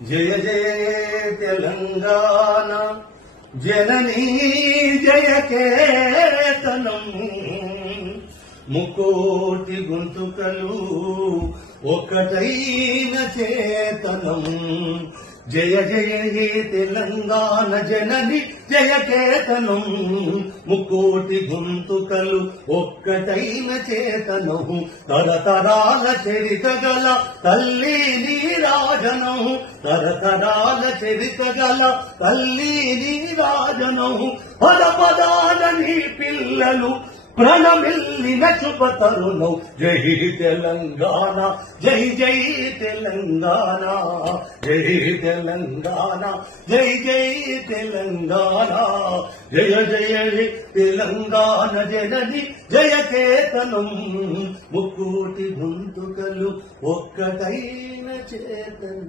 జయ జయ తెలంగాణ జననీ జయ కేతనం ముకోటి గొంతుకలు ఒకటైన చేతనం జయ జయ హే తెలంగాణ జనని జయ కేతనం ముకోటి గొంతుకలు ఒక్కటైన చేతనం తరతరాల చరిత గల తల్లి నీరాజనం తరతరాల చరిత గల తల్లి నీరాజనం పద పదాల నీ పిల్లలు ప్రణమిల్లిన శుభతరుణం జై తెలంగాణ జై జై తెలంగాణ జై తెలంగాణ జై జై తెలంగాణ జయ జయ తెలంగాణ జనని జయ కేతనం ముక్కోటి గొంతుకలు ఒక్కటైన చేతనం